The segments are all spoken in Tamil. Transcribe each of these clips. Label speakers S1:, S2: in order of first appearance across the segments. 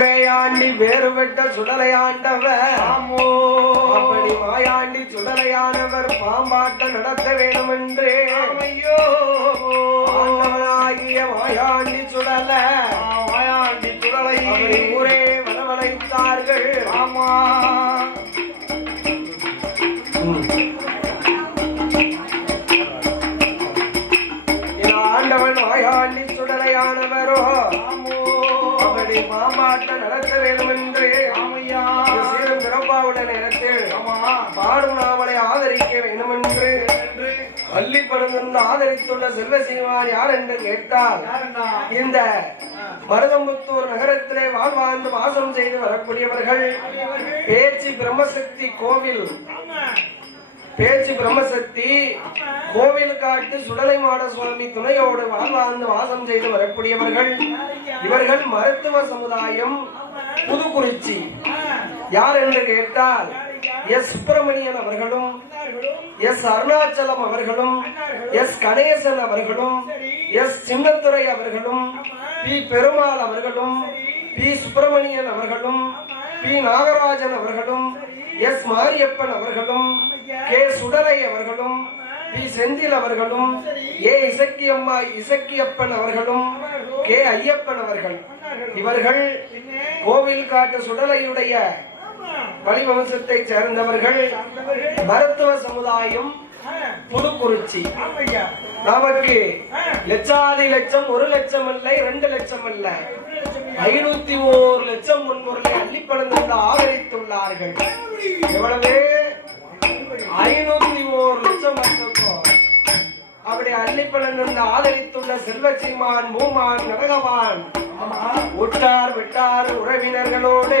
S1: பண்பேயாண்டி வேறுபட்ட சுடலையாண்டவர். அப்படி மாயாண்டி சுடலையானவர் பாம்பாட்டம் நடத்த வேண்டும் என்று
S2: ஐயோ
S1: ஆண்டவனாகிய மாயாண்டி சுடல.
S2: மாயாண்டி சுடலை.
S1: ஊரே வரவழைத்தார்கள்.
S2: ஆமா.
S1: ஆண்டவன் மாயாண்டி சுடலையானவரோ
S2: ஆமோ
S1: அப்படி பாம்பாட்டம் நடத்த வேண்டும் என்று சீரும் பிறப்பாவுள்ள நேரத்தில் பாடும் நாவலை ஆதரிக்க வேண்டும் என்று பள்ளி படுந்து ஆதரித்துள்ள செல்வசீமான் யார் என்று கேட்டால் இந்த மருதமுத்தூர் நகரத்திலே வாழ்வாழ்ந்து வாசம் செய்து வரக்கூடியவர்கள் பேச்சு பிரம்மசக்தி கோவில் பேச்சு பிரம்மசக்தி கோவில் காட்டு சுடலைமாட சுவாமி துணையோடு வாழ்வாழ்ந்து வாசம் செய்து வரக்கூடியவர்கள். இவர்கள் மருத்துவ சமுதாயம் புதுக்குறிச்சி. யார் என்று கேட்டால் எஸ். சுப்பிரமணியன் அவர்களும் எஸ். அருணாச்சலம் அவர்களும் எஸ். கணேசன் அவர்களும் எஸ். சின்னத்துறை அவர்களும் பி. பெருமாள் அவர்களும் பி. சுப்பிரமணியன் அவர்களும் பி. நாகராஜன் அவர்களும் எஸ். மாரியப்பன் அவர்களும் கே சுடரை அவர்களும் பி செந்தில் அவர்களும் ஏ இசக்கியம்மா இசக்கியப்பன் அவர்களும் கே ஐயப்பன் அவர்கள். இவர்கள் கோவில் காட்டு சுடலையுடைய வழிவம்சத்தை சேர்ந்தவர்கள். மருத்துவ சமுதாயம் புதுக்குறிச்சி. நமக்கு லட்சாதி லட்சம் ஒரு லட்சம் இல்லை ரெண்டு லட்சம் அல்ல ஐநூத்தி ஓரு லட்சம் முன்முறையை அள்ளிப்படந்து ஆதரித்துள்ளார்கள். எவ்வளவு ஐநூத்தி ஓர் லட்சம் அப்படி அள்ளிப்படந்து ஆதரித்துள்ள செல்வச்சிமான் மூமான் நரகவான் உற்றார் விட்டார் உறவினர்களோடு.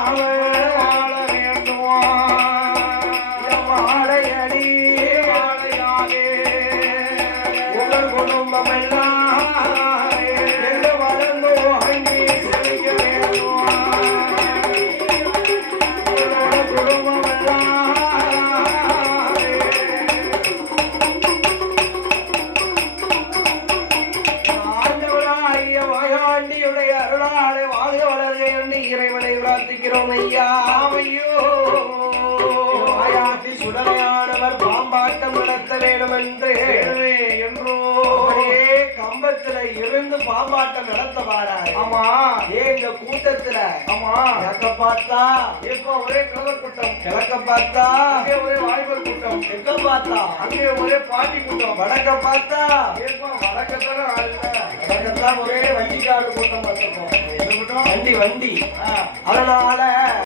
S1: என்று இறைவனை பிரார்த்திக்கிறோம் ஐயா.
S2: ஆமையோ.
S1: மாயாண்டி சுடலையானவர் பாம்பாட்டம் நடத்த வேண்டும் என்று.
S2: என்றோ
S1: கம்பத்துல இருந்து பாம்பாட்டம் நடத்த வாரார்
S2: ஆமா.
S1: ஏ இந்த கூட்டத்துல.
S2: ஆமா.
S1: கிழக்க பார்த்தா
S2: இப்ப ஒரே கலர் கூட்டம்?
S1: கிழக்க பார்த்தா.
S2: அங்கே ஒரே வாய்ப்பல் கூட்டம்.
S1: தெற்க பார்த்தா?
S2: அங்கே ஒரே பாட்டி கூட்டம்.
S1: வடக்க பார்த்தா?
S2: ஏப்பா வடக்கத்தான
S1: வடக்கத்தான் ஒரே வண்டிக்காடு கூட்டம் பார்த்திருக்கோம். வண்டி வண்டி. அதனால